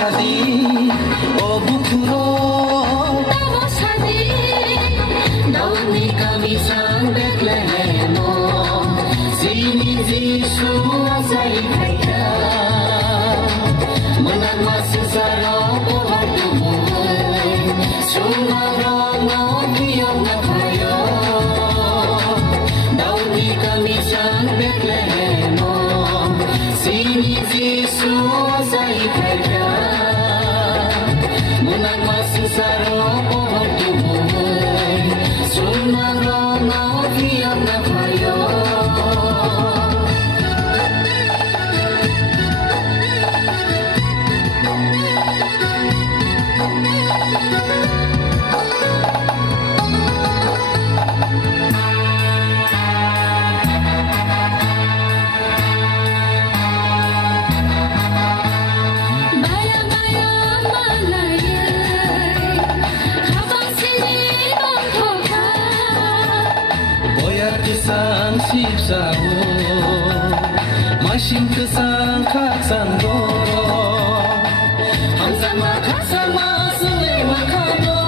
Sadi, oh bukuro. Tamo Sadi, dauni kami sang Bethlehem. Sini Yesu asal kaya, menang masih sarong pohon tumbuh, sumarong biang nafaya. Dauni kami sang Bethlehem. Sini Yesu asal kaya, menang masih sarong pohon tumbuh, sumarong biang nafaya. Kesang sipsahu, masin kesang kaksang doro, hamzang makaksang masule makano,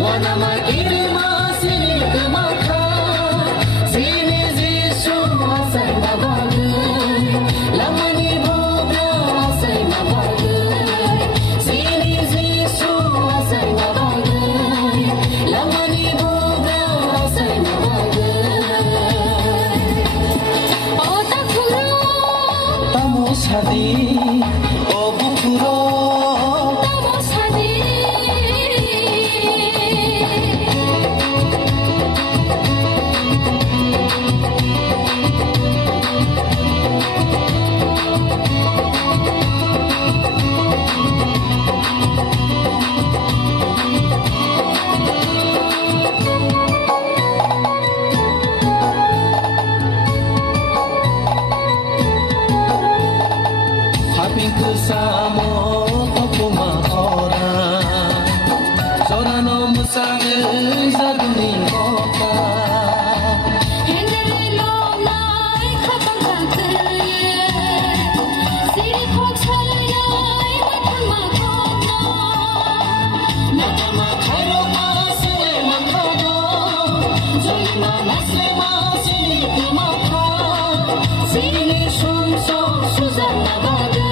wana makiri masini kemaka, sini Yesu asai mabagai, lamani boga asai mabagai, sini Yesu asai mabagai, lamani boga asai mabagai. Sadi, oh bukuro. Tamo Sadi. Samo topo makora, sorano musange zaduni kota. Hendele lo nai khatang khatye, siri khochaya mathang mathona, Nakama kharo masle makhado, zolima masle masini kumakha, siri sumso suzan mabagai,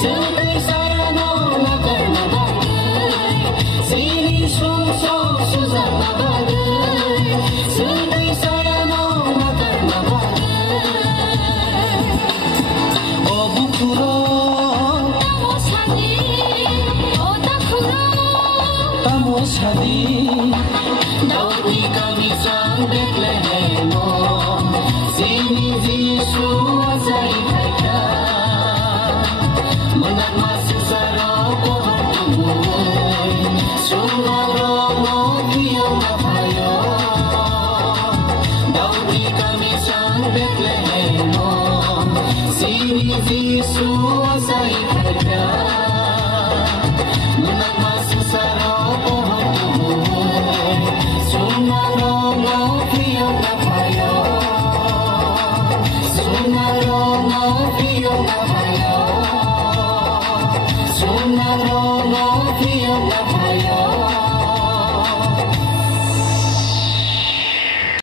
sudi sarano nakar mabagai, siri sumso suzan mabagai, sudi sarano nakar mabagai. Oh bukuro. Tamo Sadi, oh takuro. Tamo Sadi, Daudi kami sang Bethlehem. Sini Yesu asal kaya, menang masih sarong pohon tumbuh, sumarong biang nafaya. Daudi kami sang Bethlehem. Sini Yesu asal kaya, menang